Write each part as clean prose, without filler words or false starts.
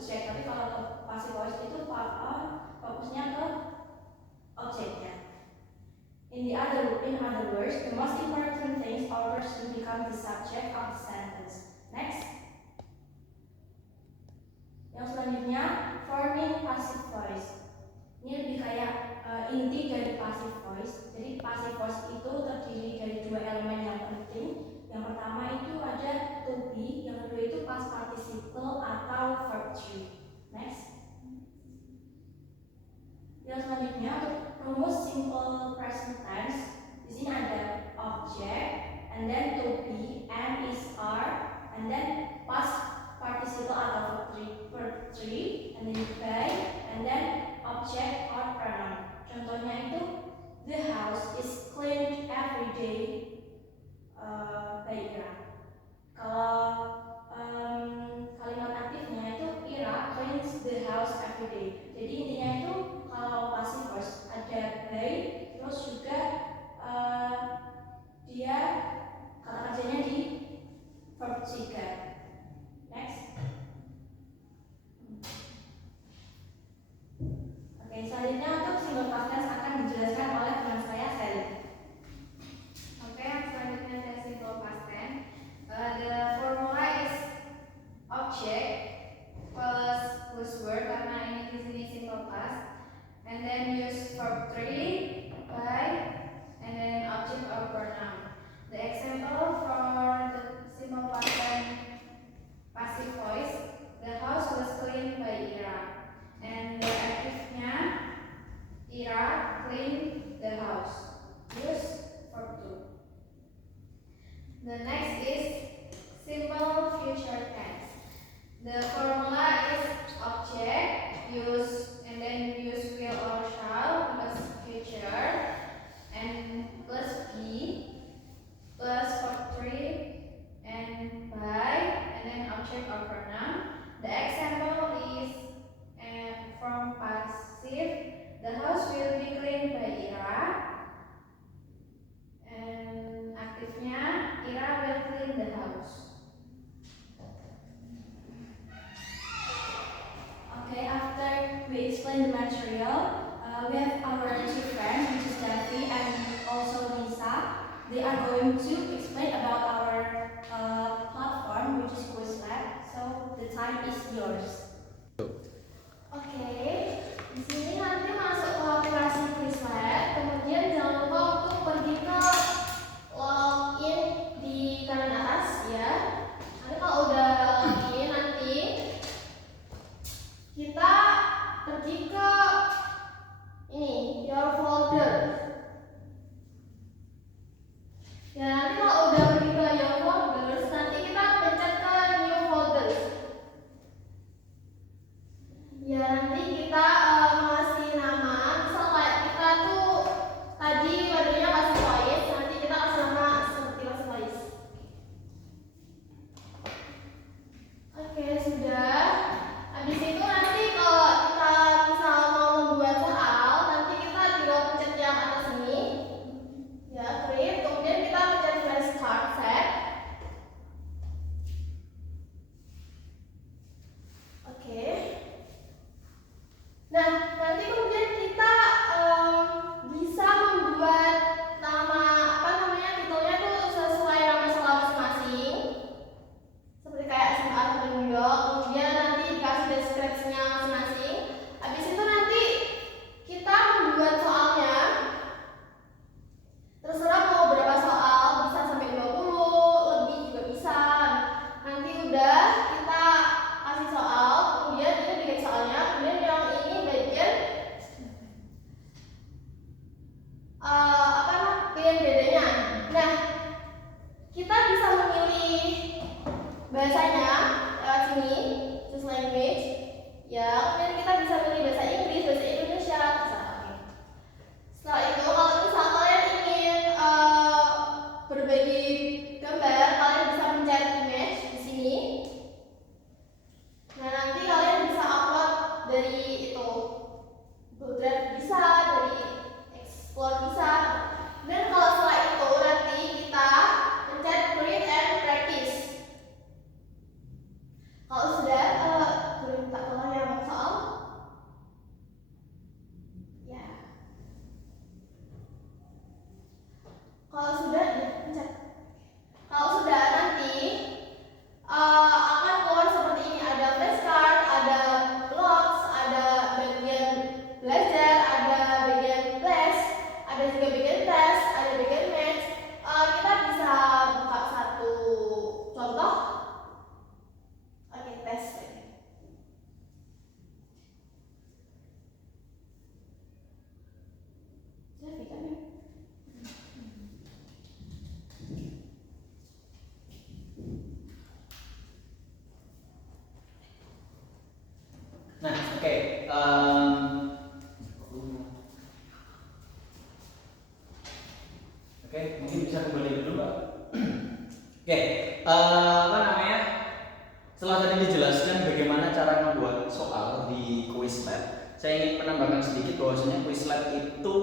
subjek, tapi kalau ke passive voice itu fokusnya ke objeknya. In other words, the most important thing is our words to become the subject of the sentence. Next. Yang selanjutnya, forming passive voice. Ini lebih kayak inti dari passive voice. Jadi passive voice itu terdiri dari dua elemen yang penting. Yang pertama itu ada to be, yang kedua itu past participle atau verb 3. Next. Yang selanjutnya untuk rumus simple present tense, di sini ada object, and then to be, and is, are, and then past participle atau verb 3, and then by, and then object or pronoun. Contohnya itu the house is cleaned every day by Ira. Kalau kalimat aktifnya itu Ira cleans the house every day. Jadi intinya itu kalau passive voice ada by, terus juga dia kata kerjanya di verb 3. Next. Oke, selanjutnya untuk single past tense akan dijelaskan oleh teman saya Sally. Oke, yang selanjutnya ada simple past tense. The formula is object plus word karena ini di sini simple past, and then use verb 3, by, and then object or pronoun. The example for the simple past tense passive voice, the house was cleaned by Ira, and the active-nya Ira cleaned the house. Use verb 2. The next is simple future tense. The formula is object, use, and then use will or shall plus future, and plus be, plus verb 3, and by, and then object or pronoun. The example is from passive, the house will be cleaned by Ira, and aktifnya Ira will clean the house. Okay, after we explain the material, we have our two friends, which is Davi and also Nisa. They are going to explain about our platform, which is Quizlab. So the time is yours. Oke, di sini nanti masuk ke aplikasi Quizlab, kemudian jangan lupa untuk pergi ke login di kanan atas ya. Nanti kalau udah login nanti kita pergi ke ini your folder. Ya nanti kalau udah pergi ke your folders, nanti kita pencet ke new folders. Ya nanti kita ngasih nama, misal kayak kita tuh tadi materinya kasih voice, nanti kita kasih nama seperti kasih voice. Oke, sudah. Habis itu nanti kalau kita misal mau membuat soal, nanti kita tinggal pencet yang atas ini. Ya, create, kemudian kita pencet start set. Oke. Nah, nanti kemudian kita bisa membuat nama titelnya tuh sesuai nama sekolah masing-masing. Seperti kayak SMA atau New York, kemudian nanti dikasih deskripsinya masing-masing. Habis itu nanti kita membuat soalnya. Terserah mau berapa soal, bisa sampai 20, lebih juga bisa. Nanti udah kita kasih soal, kemudian ini bikin soalnya, kemudian yang ini bagian pilih bedanya. Nah, kita bisa memilih bahasanya lewat sini, choose language. Ya, kemudian kita bisa pilih bahasa Inggris, bahasa Indonesia, bisa. Oke. Setelah itu, kalau misal kalian ingin berbagi gambar, kalian bisa mencet image di sini. Nah, nanti kalian bisa upload dari itu, Google Drive bisa, dari Explore bisa. Dan kalau setelah itu nanti kita pencet create and practice. Oke, mungkin bisa kembali dulu, Pak. Oke, apa namanya? Setelah tadi dijelaskan bagaimana cara membuat soal di Quizlet, saya ingin menambahkan sedikit bahwasanya Quizlet itu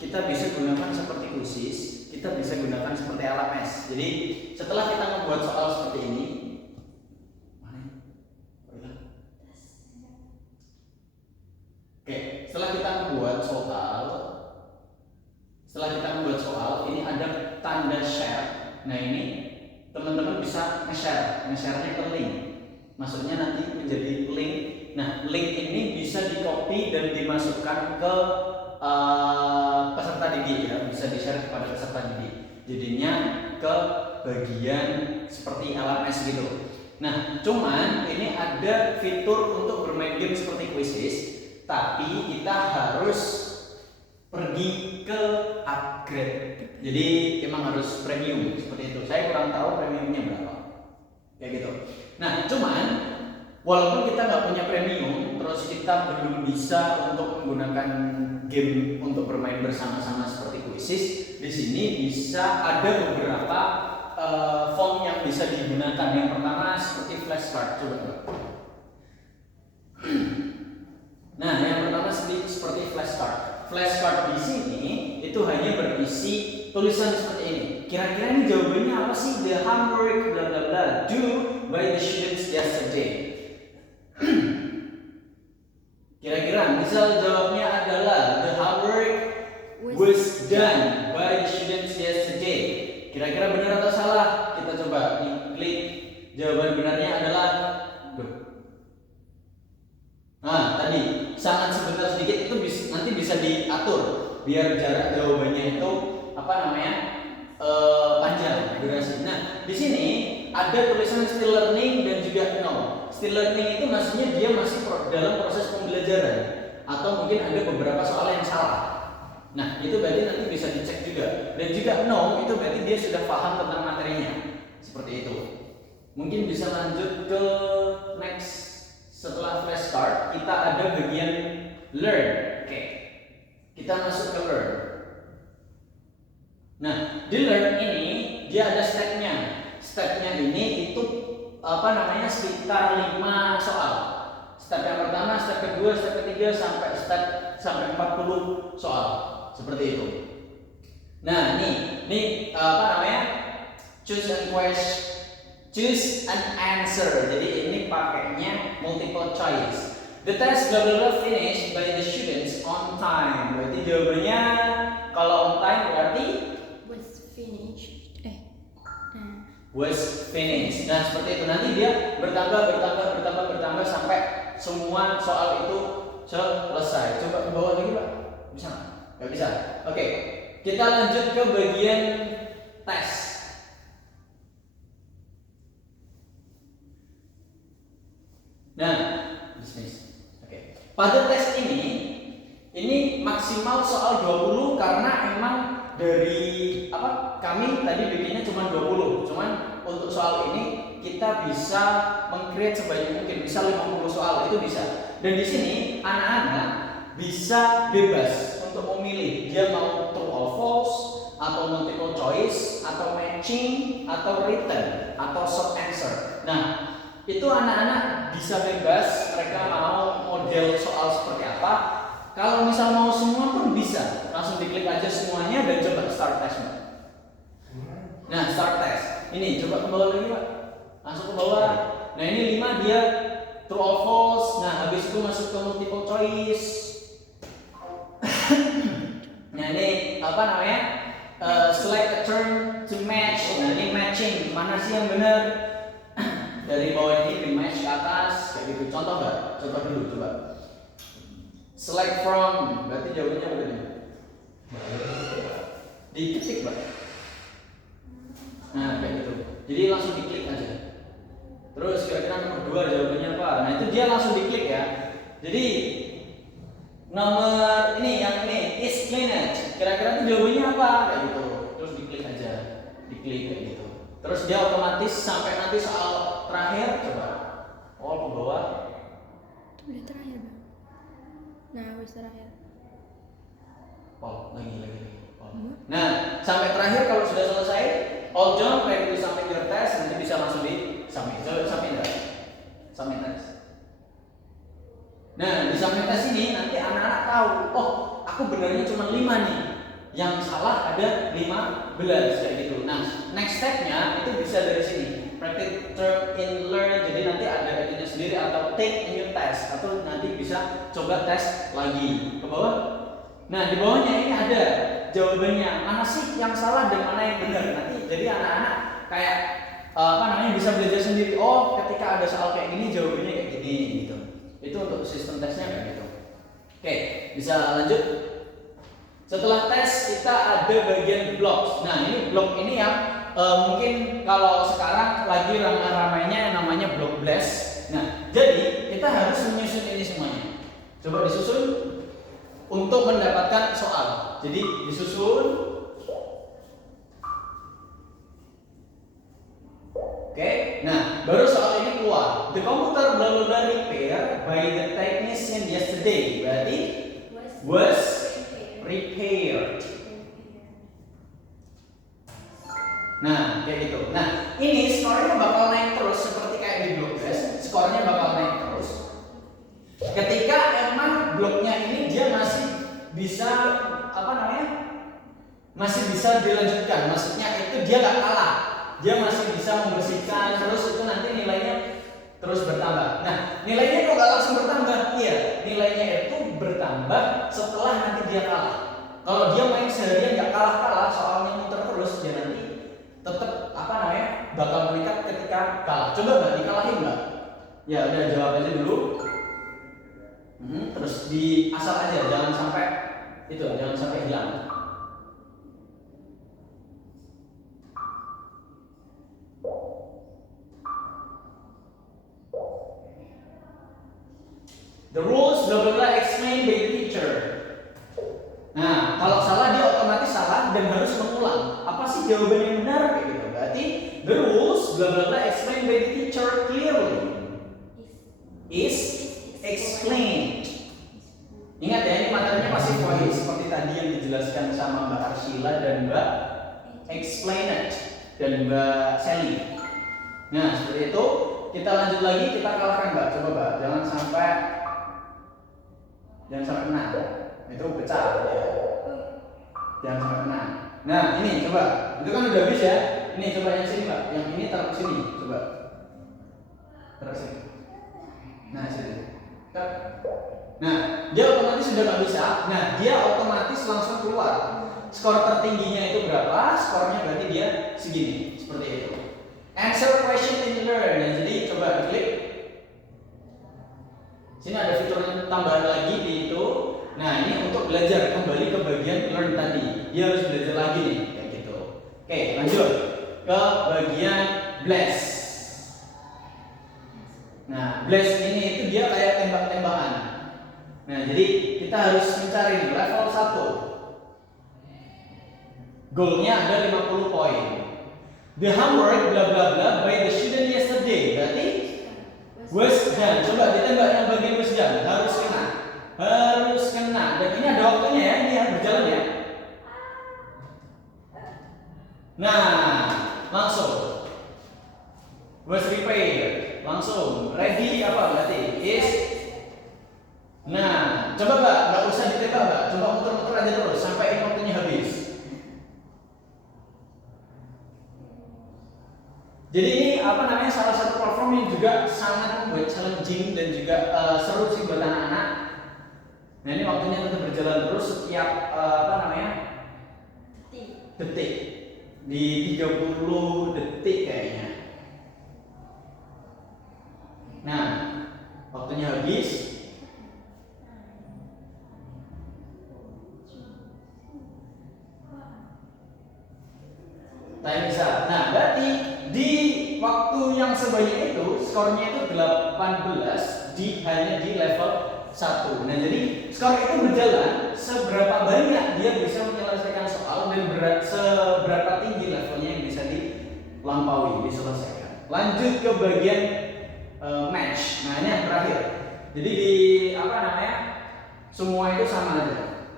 kita bisa gunakan seperti quizzes, kita bisa gunakan seperti LMS. Jadi setelah kita membuat soal seperti ini, oke, setelah kita membuat soal, ini ada tanda share. Nah ini teman-teman bisa nge-share-nya ke link. Maksudnya nanti menjadi link. Nah, link ini bisa di-copy dan dimasukkan ke peserta didik ya, bisa di-share kepada peserta didik. Jadinya ke bagian seperti LMS gitu. Nah, cuman ini ada fitur untuk bermain game seperti quizzes, tapi kita harus pergi ke upgrade. Jadi emang harus premium seperti itu. Saya kurang tahu premiumnya berapa. Kayak gitu. Nah, cuman walaupun kita nggak punya premium, terus kita belum bisa untuk menggunakan game untuk bermain bersama-sama seperti quizzes, di sini bisa ada beberapa font yang bisa digunakan. Yang pertama seperti flashcard, coba. Nah, yang pertama seperti flashcard. Flashcard di sini itu hanya berisi tulisan seperti ini. Kira-kira ini jawabannya apa sih? The homework bla bla bla do by the students yesterday. Kira-kira misal jawabnya adalah the homework was done by the students yesterday. Kira-kira benar atau salah? Kita coba klik. Jawaban benarnya adalah tadi sangat sebentar sedikit itu nanti bisa diatur biar jarak jawabannya itu panjang durasi. Nah, di sini ada tulisan still learning dan juga no. Still learning itu maksudnya dia masih dalam proses pembelajaran atau mungkin ada beberapa soal yang salah. Nah, itu berarti nanti bisa dicek juga. Dan juga no itu berarti dia sudah paham tentang materinya. Seperti itu. Mungkin bisa lanjut ke next. Setelah flashcard kita ada bagian learn. Oke. Kita masuk ke learn. Nah, di learn ini dia ada stepnya. Stepnya ini itu sekitar 5 soal. Step yang pertama, step kedua, step ketiga sampai 40 soal. Seperti itu. Nah, ini choose an answer. Jadi ini pakainya multiple choice. The test blah blah blah finished by the students on time. Berarti jawabannya kalau on time berarti was finished. Nah, seperti itu. Nanti dia bertambah sampai semua soal itu selesai. Coba ke bawah lagi, Pak. Bisa nggak? Nggak bisa. Oke. Kita lanjut ke bagian tes. Nah, dismiss. Oke. Pada tes ini maksimal soal 20 karena emang dari kami tadi bikinnya cuma 20. Cuman untuk soal ini kita bisa meng-create sebanyak mungkin, bisa 50 soal itu bisa. Dan di sini anak-anak bisa bebas untuk memilih dia mau true or false atau multiple choice atau matching atau written atau short answer. Nah, itu anak-anak bisa bebas mereka mau model soal seperti apa. Kalau misal mau semua pun bisa, langsung diklik aja semuanya dan coba start test. Nah, start test. Ini coba ke bawah lagi, Pak. Langsung ke bawah. Nah, ini 5 dia true or false. Nah, habis itu masuk ke multiple choice. Nah, ini select a term to match. Nah, ini matching. Mana sih yang benar? Dari bawah ini di match ke atas kayak gitu. Contoh nggak? Contoh dulu coba. Select from, berarti jawabannya apa tadi? Diketik, Pak. Nah, kayak gitu. Jadi langsung diklik aja. Terus kira-kira nomor 2 jawabannya apa? Nah, itu dia langsung diklik ya. Jadi nomor ini yang ini is lineage. Kira-kira itu jawabannya apa? Kayak gitu. Terus diklik aja. Diklik kayak gitu. Terus dia otomatis sampai nanti soal terakhir coba. Ke bawah. Itu udah terakhir, Bang. Nah, wis terakhir. Paul, lagi. Paul. Nah, sampai terakhir kalau sudah selesai, all done, ready to submit your test, nanti bisa langsung di submit. Submit enggak? Submit test. Nah, di submit test ini nanti anak-anak tahu, oh, aku benernya cuma 5 nih. Yang salah ada 15 kayak gitu. Nah, next stepnya itu bisa dari sini. Practice, turn in, learn. Jadi nanti ada itunya sendiri atau take a new test atau nanti bisa coba tes lagi ke bawah. Nah, di bawahnya ini ada jawabannya. Mana sih yang salah dan mana yang benar? Nanti jadi anak-anak kayak bisa belajar sendiri. Oh, ketika ada soal kayak gini jawabannya kayak gini gitu. Itu untuk sistem tesnya kayak gitu. Oke, bisa lanjut. Setelah tes kita ada bagian blocks. Nah, ini blok ini yang mungkin kalau sekarang lagi ramai-ramainya yang namanya block blast. Nah, jadi kita harus menyusun ini semuanya. Coba disusun untuk mendapatkan soal. Jadi disusun. Oke, nah baru soal ini keluar. The computer blah blah blah repaired by the technician yesterday. Berarti was repaired. Nah, kayak gitu. Nah, ini skornya bakal naik terus seperti kayak di blok test. Skornya bakal naik terus. Ketika emang bloknya ini dia masih bisa masih bisa dilanjutkan. Maksudnya itu dia nggak kalah. Dia masih bisa membersihkan terus itu nanti nilainya terus bertambah. Nah, nilainya kok nggak langsung bertambah? Iya, nilainya itu bertambah setelah nanti dia kalah. Kalau dia main seharian nggak kalah-kalah, soalnya muter terus, dia nanti tetap bakal meningkat ketika kalah. Coba Mbak, dikalahin Mbak. Ya udah jawab aja dulu. Terus di asal aja, jangan sampai hilang. The rules blah blah blah explained by the teacher. Nah, kalau salah dia otomatis salah dan harus mengulang. Apa sih jawaban yang benar kayak gitu? Berarti the rules blah blah blah explained by the teacher clearly is explained. Ingat ya, ini materinya masih voice seperti tadi yang dijelaskan sama Mbak Arsila dan Mbak Explained dan Mbak Sally. Nah, seperti itu. Kita lanjut lagi, kita kalahkan Mbak. Coba Mbak, jangan sampai kena. Itu pecah ya. Jangan sampai kena. Nah, ini coba. Itu kan udah habis ya. Ini coba yang sini, Mbak. Yang ini taruh sini, coba. Taruh sini. Nah, sini. Nah, dia otomatis sudah nggak bisa. Nah, dia otomatis langsung keluar. Skor tertingginya itu berapa? Skornya berarti dia segini, seperti itu. Answer question in learn. Nah, jadi coba klik. Sini ada fitur tambahan lagi di itu. Nah, ini untuk belajar kembali ke bagian learn tadi. Dia harus belajar lagi nih, kayak gitu. Oke, lanjut ke bagian blast. Nah, blast ini itu dia kayak tembak-tembakan. Nah, jadi kita harus mencari level 1. Goalnya ada 50 poin. The homework bla bla bla by the student yesterday. Berarti was done. Coba ditembak yang bagian was done. Harus kena. Dan ini ada waktunya ya. Ini yang berjalan ya. Nah, langsung was repaired. Langsung ready apa berarti is. Nah, coba Mbak, nggak usah ditembak Mbak. Coba muter-muter aja terus sampai waktunya habis. Jadi ini salah satu platform yang juga sangat membuat challenging dan juga seru sih buat anak-anak. Nah, ini waktunya tetap berjalan terus setiap detik. Di 30 detik kayaknya. Nah, waktunya habis. Time is up. Nah, berarti di waktu yang sebanyak itu skornya itu 18 hanya di level 1. Nah, jadi skor itu berjalan seberapa banyak dia bisa menyelesaikan soal dan seberapa tinggi levelnya yang bisa dilampaui, diselesaikan. Lanjut ke bagian match. Nah, ini yang terakhir. Jadi di semua itu sama aja.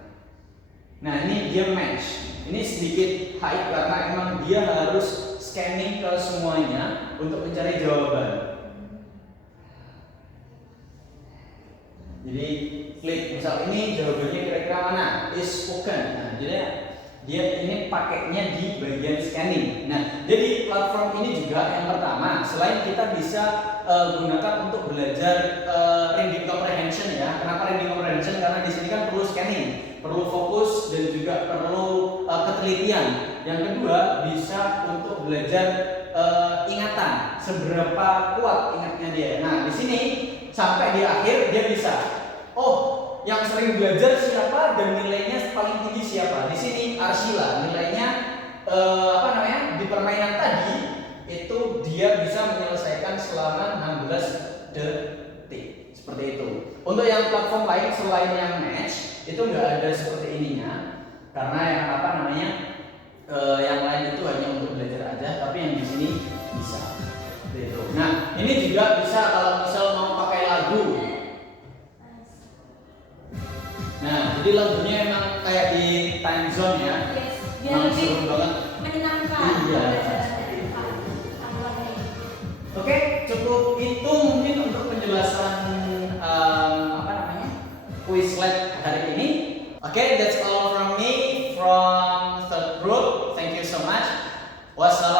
Nah ini dia match. Ini sedikit hype karena emang dia harus scanning ke semuanya untuk mencari jawaban. Jadi klik misal ini jawabannya kira-kira mana? Is spoken. Nah, jadi dia ini pakainya di bagian scanning. Nah, jadi platform ini juga yang pertama, selain kita bisa gunakan untuk belajar reading comprehension ya. Kenapa reading comprehension? Karena di sini kan perlu scanning, perlu fokus dan juga perlu ketelitian. Yang kedua bisa untuk belajar ingatan, seberapa kuat ingatnya dia. Nah, di sini sampai di akhir dia bisa. Oh, yang sering belajar siapa dan nilainya paling tinggi siapa? Di sini Arsila nilainya di permainan tadi itu dia bisa menyelesaikan selama 16 detik. Seperti itu. Untuk yang platform lain selain yang match itu nggak ada seperti ininya karena yang yang lain itu hanya untuk belajar aja, tapi yang di sini bisa. Seperti itu. Nah, ini juga bisa kalau misal mau pakai lagu. Nah, jadi lagunya emang kayak di time zone ya. Yes, biar Emang lebih seru banget. menyenangkan. Iya. Aturannya. Oke, cukup itu mungkin untuk penjelasan Quizlet hari ini. Oke, that's all from me from third group. Thank you so much. Wassalamualaikum.